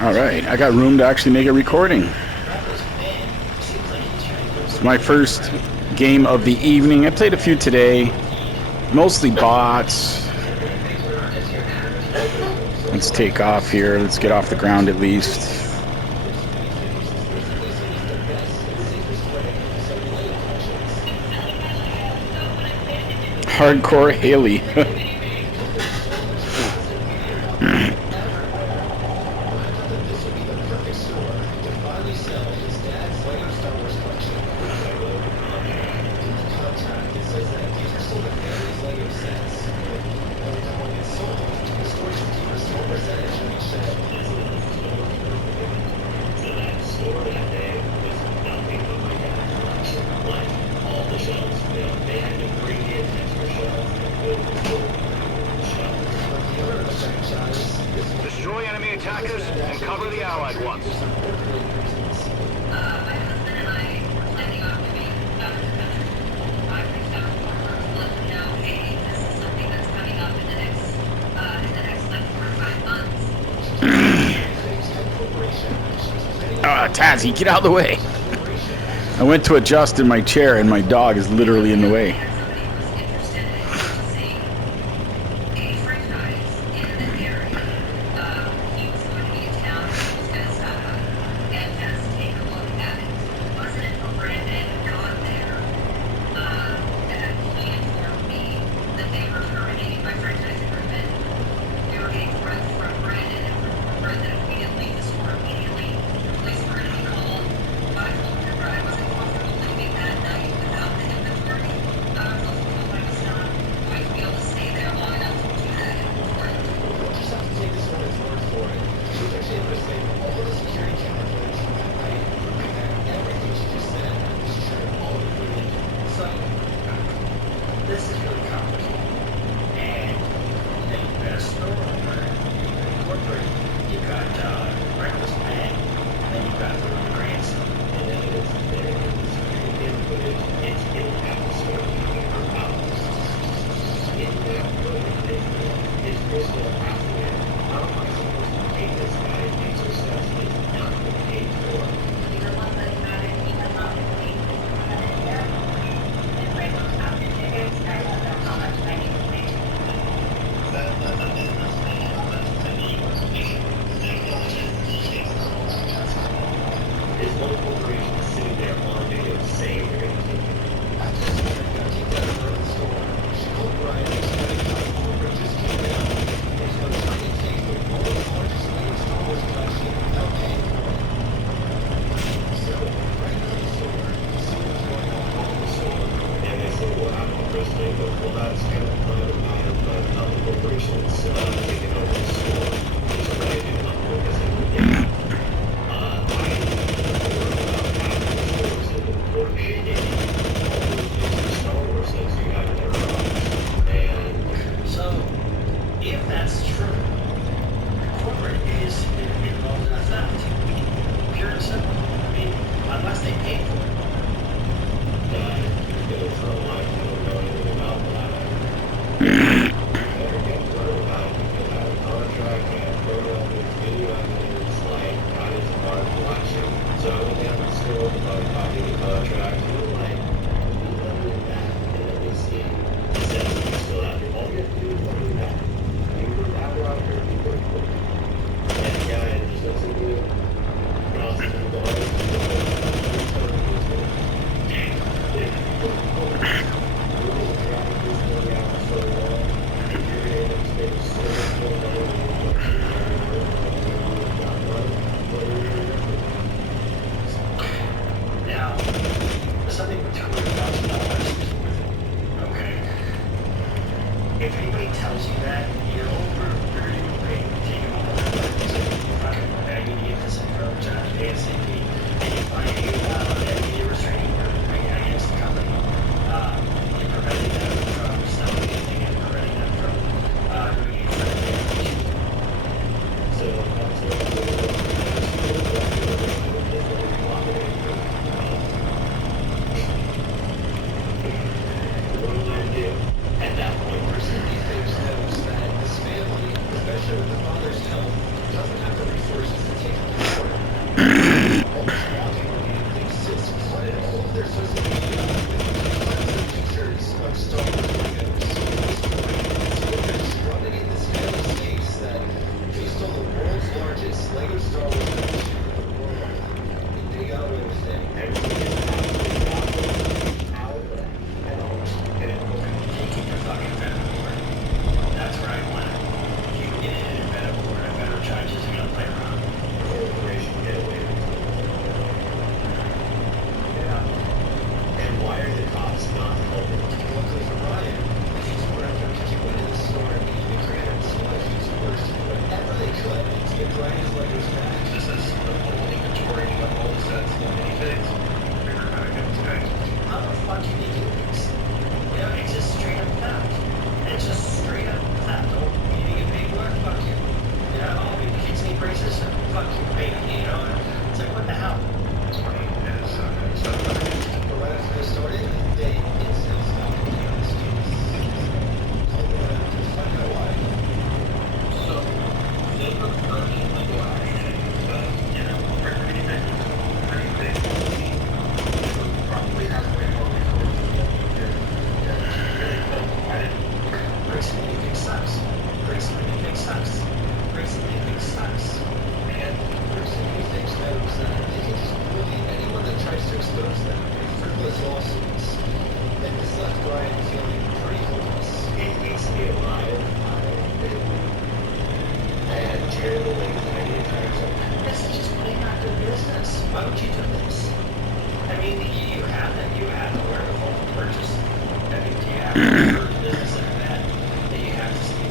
Alright, I got room to actually make a recording. It's my first game of the evening. I played a few today, mostly bots. Let's take off here. Let's get off the ground at least. Hardcore Haley. Destroy enemy attackers and cover the Allied ones. My husband and I were planning on moving out of the country. I reached out to our to let them know, hey, this is something that's coming up in the next like 4 or 5 months. Tazzy, get out of the way. I went to adjust in my chair and my dog is literally in the way. Somebody was interested in purchasing a franchise in the area. He was going to be in town and just take a look at it. Wasn't until Brandon got there that he informed me that they were terminating my franchise agreement. We were getting threats from Brandon and from Brandon if we didn't leave the store immediately. The police were going to be called. I told him that I wasn't comfortable leaving that night without the inventory. I was also told I was not going to be able to stay there long enough to do that anymore. We'll just have to take this woman's word for it. She was actually able to save all the security camera footage from that night, and everything she just said. She shared all of the footage. So, this is really complicated. And then you've got a store owner, you've got a corporate, you've got reckless pay, and then you've got the grandson. And then it's there, it's security footage, it's in Apple Store, her house. In that footage, it's crystal accurate. How am I supposed to pay this guy if these are steps that he's not been paid for? Even ones that haven't even not been paid for in there. And right on top of tickets, I don't know how much I need to pay. That's a business thing. To me, what's Is one corporation sitting there on video saying they're going to take it? I just gotta keep that in the store. She called Brian and said corporate just came down. There's no Chinese take with all the largest native Star Wars collection without paying for it. So, right now the store, you see what's going on in the store. And they say, well, I'm not personally, but well, that's kind of private matter, but the corporation itself taking over the store is what I do not know because it would get. So, if that's true, corporate is involved in a theft. Pure and simple. I mean, unless they pay for it. So I went down to the store, about a copy of the contract, and I'm like, we love that. And then we see, it says it's still out there. All you have to do is look at that. You put that out there, you put it. And the guy just doesn't do it. Crosses the line. Now, something with $200,000 is worth it. Okay. If anybody tells you that, you're over 30 rate, take them all that. I need to get this approach out ASAP. And you find a restraining order against the company. You're preventing them from selling anything and preventing them from doing any further damage. So that's what do I do at that point? Personally, things knows that this family, especially with the father's health, doesn't have the resources to take on the board. Almost walking on the things just flooded all of their social media with tons of pictures of Star Wars Legos. It's running in this family space that based on the world's largest Lego Star Wars collection in the world, they got away with it. Everything is absolutely awesome. How the hell did it work? Taking your fucking metaphor. That's where I want it. You can get it in a metaphor and a better try just gonna play around. Corporation get away with it. Yeah. And why are the cops not helping? Luckily for Ryan, the YouTuber after he went to the store and even created a team of YouTubers to do whatever they could to get Brian's Legos back. This is the whole inventory of all the sets and minifigs. Figure out how to get this guy. How the fuck can you do this? You know, it's just straight up theft. It's just straight up theft. Oh, you need to get paid work? Fuck you. You know, oh, maybe kids need braces? Fuck you, baby. You know, it's like, what the hell? It's funny. It's so funny. But right after they started, they instantly stopped working on this case. Called Brian to find out why. So, they were working like a lot. You know, pretty big. Probably halfway more resources than you did. Yeah, really cool. I didn't. Bricks and anything sucks. Bricks and anything sucks. Bricks and anything sucks. Man. There's so many things knows that they can just bully anyone that tries to expose them in frivolous lawsuits. And this left Brian feeling pretty hopeless. It takes me a while. I had terrible anxiety attacks. This is just plain not good business. Why would you do this? I mean, you have the wherewithal to purchase. I mean, do you have to business like that you have to see?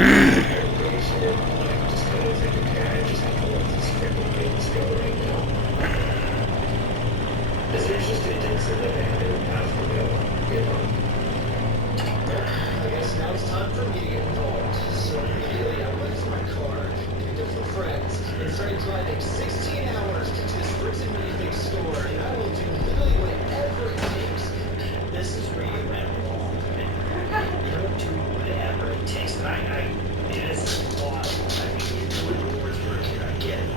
Irritation, like, just kind of like, okay, I just have to let these freaking things go right now. Because there's just a density that I haven't have to go, you know? I guess now it's time for me to get involved. So immediately I went to my car, picked up some friends, and started driving 16 hours to this bricks and minifig store, and I will do literally whatever it takes. This is where you went wrong. You don't do whatever it takes. And I it is flawed. I mean, you're doing the Lord's work here. I get it.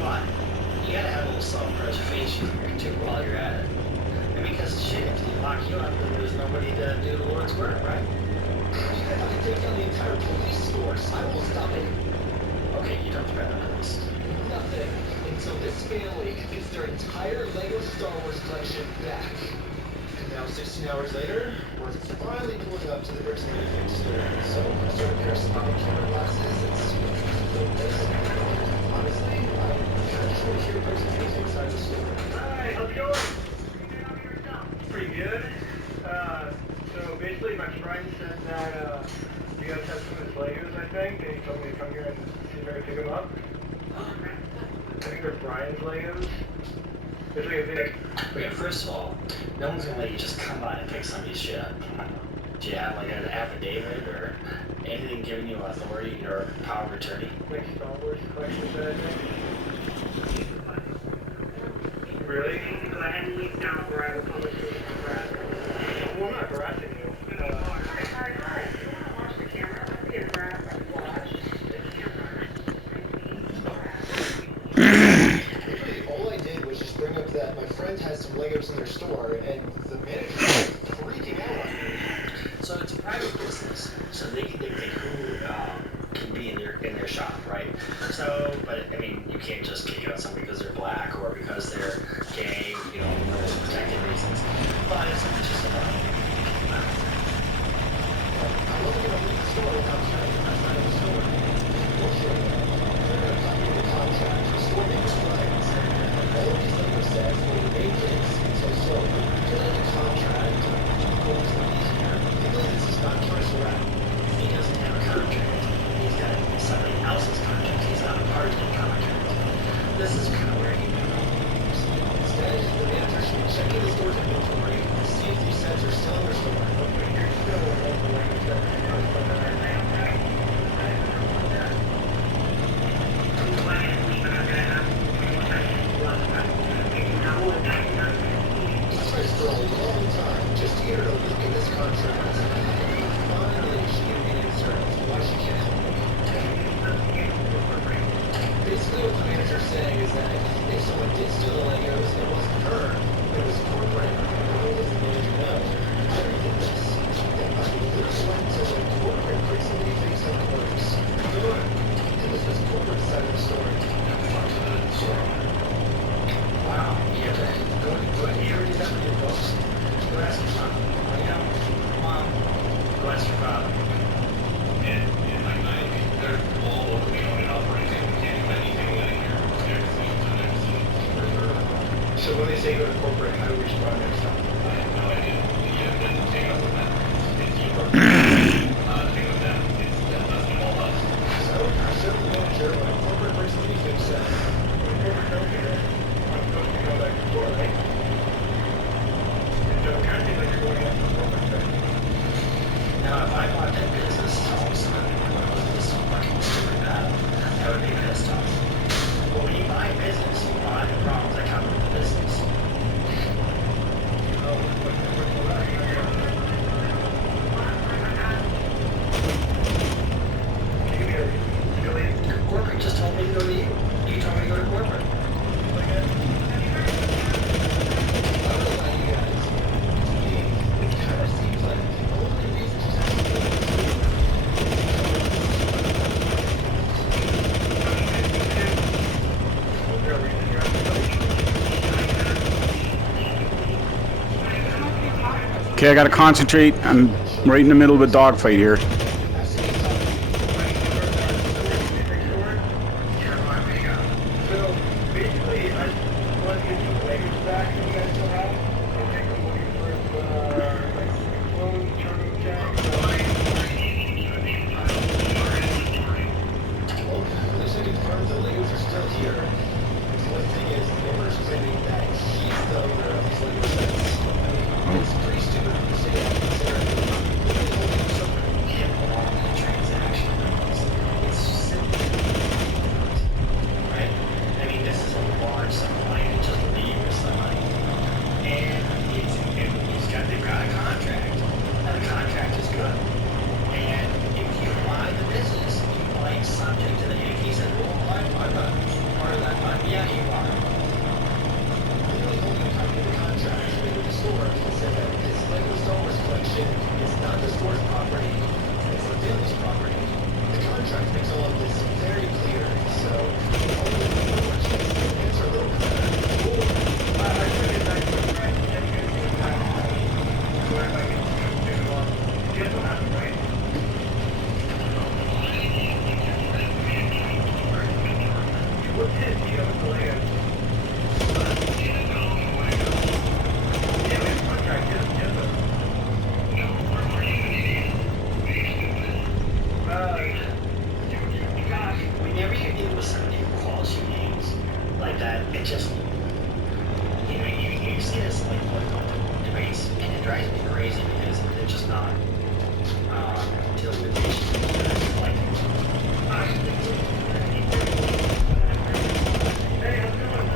But you gotta have a little self-preservation here too while you're at it. And because shit, if they lock you up, then there's nobody to do the Lord's work, right? Even if I can take down the entire police force, I will stop it. Okay, you don't threaten us. Nothing until this family gets their entire Lego Star Wars collection back. And now, 16 hours later, we're finally pulling up to the bricks and minifig store. So I started a pair of body camera glasses and see if we can film this. Honestly, I kind of just want to hear bricks and minifig inside the store. Hi, how's it going? Pretty good. So basically my friend said that you guys have some of his Legos, I think, and he told me to come here and see if I could pick them up. I think they're Brian's Legos. There's like a big... Okay, first of all, no one's gonna let you just come by and pick somebody's shit up. Do you have like an affidavit or anything giving you authority or power of attorney? like Star Wars collection set, I think. Really? Go ahead and leave now where I will publish it on Brad. Well, I'm not harassing you. Hi. You want to watch the camera? Let's see if Brad watch the camera. Literally, all I did was just bring up that my friend has some Legos in their store, and the manager was freaking out on me. So it's a private business, so they can dictate who can be in their shop, right? So, but I mean, you can't just kick out somebody because they're black or because they're gay, you know, for protected reasons. But it's just about. I wasn't going to leave the store without checking outside of the store. Fortunately, they're going to copy the contract for store makers' rights. All of these Lego sets will remain his until sold. Because of the contract, of course, not easier. Legally, this is not Chris Rat. He doesn't have a contract. He's got somebody else's contract. He's not a part of the contract. Sure, but corporate brings anything set. When corporate don't do that, I'm supposed to go back to store, right? And so it kind of seems like you're going after corporate stuff. Now, if I bought that business, all of a sudden, this fucking stupid bad, I would be pissed off. But when you buy a business, you buy the problems that come with the business. Oh, what's the matter? Can you give me a reason? Corporate just told me to go to you. You told me to go to corporate. Like that? I don't know about you guys. To me, it kind of seems like the only reason she's actually doing Was there a reason you're asking? Okay, I gotta concentrate. I'm right in the middle of a dogfight here. So basically, I want to get some language back that you guys still have. And take them looking for like clone, turbo jack. Well, at least I confirmed the Legos are still here. The only thing is, the owner's claiming that he's the owner of these Lego sets. I mean, it's pretty stupid of him to say that, considering they're not really holding something. Involved in the transaction. It's simple. Right? I mean, this is a large sum of money. It just leave this money. And they've got a contract. And the contract is good. And if you buy the business, you buy it subject to the if he says, well, I'm not part of that fund. Yeah, you are. Literally holding a copy of the contract with the store that said that this Lego Star Wars collection is not the store's property, it's the family's property. The contract makes all of this very clear, so all of the questions can answer a little bit better. I took it back to the right. And you guys can have it. Whatever I can do it along. You guys don't have it, right? What's his deal with the Legos? Yeah, we have a contract. Yes, Gosh, whenever you deal with somebody who calls you names like that, it just, you see this like debates, and it drives me crazy because they're just not dealing with the issues. Like, hey, how's it going?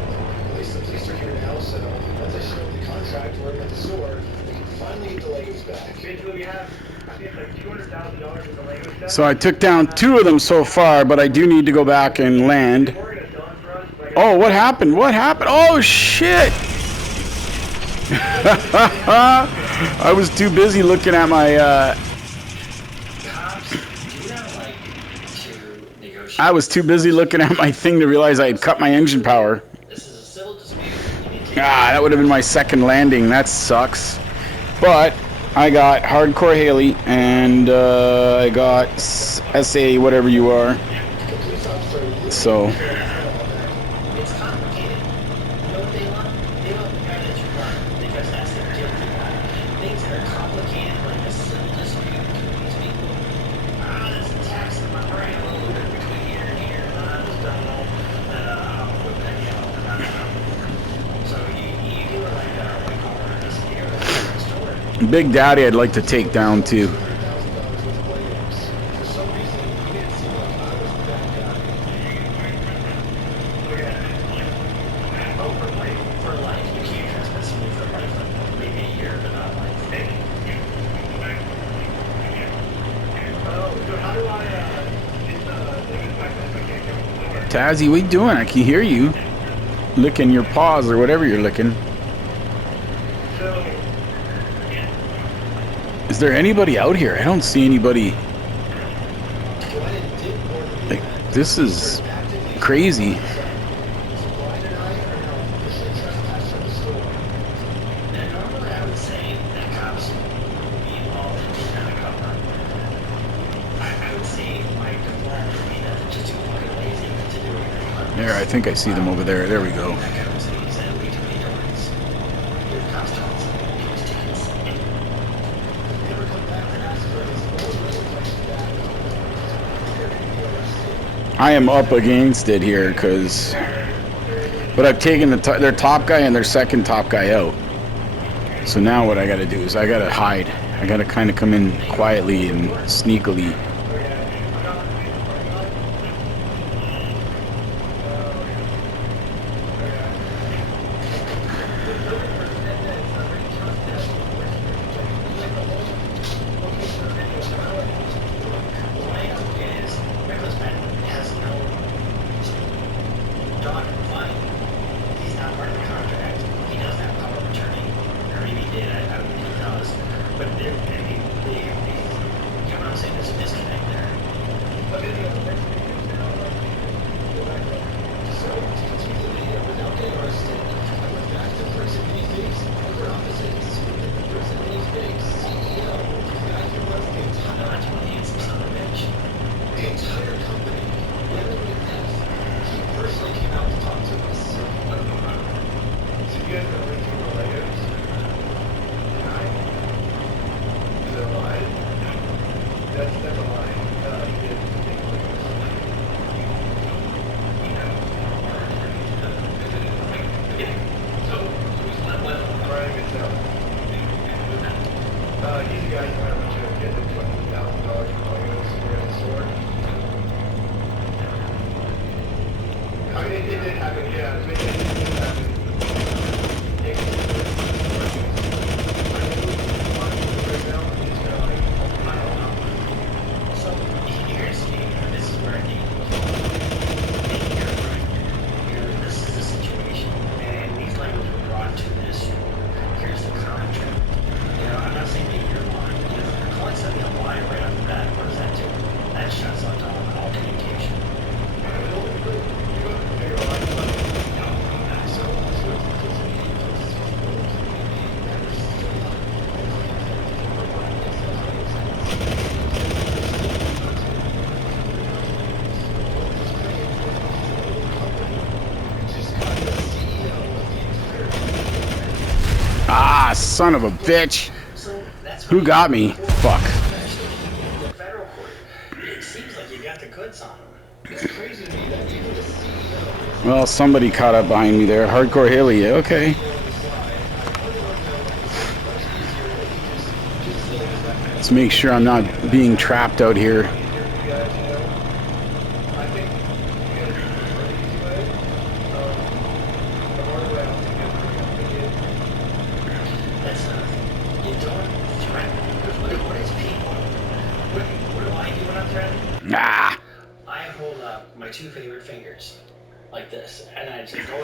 At least the police are here now, so once I show them the contract working at the store, we can finally get the Legos back. Basically, we have, I think it's like $200,000 in the Lego stuff. So I took down 2 of them so far, but I do need to go back and land. They were gonna sell it for us, but I got- Oh, what happened? What happened? Oh, shit! I was too busy looking at my, cops do not like to negotiate. I was too busy looking at my thing to realize I had cut my engine power. This is a civil dispute. You need to Ah, that would have been my second landing. That sucks. But I got Hardcore Haley and I got SA, whatever you are. The police officer So, It's complicated. You know what they love? They love the guy that's run because that's their guilty guy. Things that are complicated, like a civil dispute between these people. There's a tax in my brain a little bit between here and here. I just don't know. What the hell? So you do it like white collar. Just here, that's a different story. Big Daddy I'd like to take down too. $100,000 worth of Legos. For some reason, he didn't seem like I was the bad guy. Oh, for life, you can't transmit somebody for life. Like maybe a year, but not life. Oh, so how do I, get the Legos back then if I can't get them? Tazzy, what you doing? I can hear you. Licking your paws or whatever you're licking. So, Is there anybody out here? I don't see anybody. Brian did warn me Like, that this is actively crazy. so Brian and I are now officially trespassed from the store. Now, normally I would say that cops would be involved in this kind of cover. I would say my default would be that they're just too fucking lazy to do anything. There, I think I see them over there. There we go. That guy was saying he's had way too many donuts. Give cops tons of these tickets. Never come back and ask for his old Lego collection back. They're going to be arrested. I am up against it here, cause. But I've taken their top guy and their second top guy out. So now what I gotta do is I gotta hide. I gotta kind of come in quietly and sneakily. Ah, son of a bitch. Who got me? Fuck. The federal court. It seems like you got the goods on them. It's crazy to me that even the CEO Well, somebody caught up behind me there. Hardcore Haley. Okay. Let's make sure I'm not being trapped out here. Ah. I hold up my two favorite fingers like this, and I just go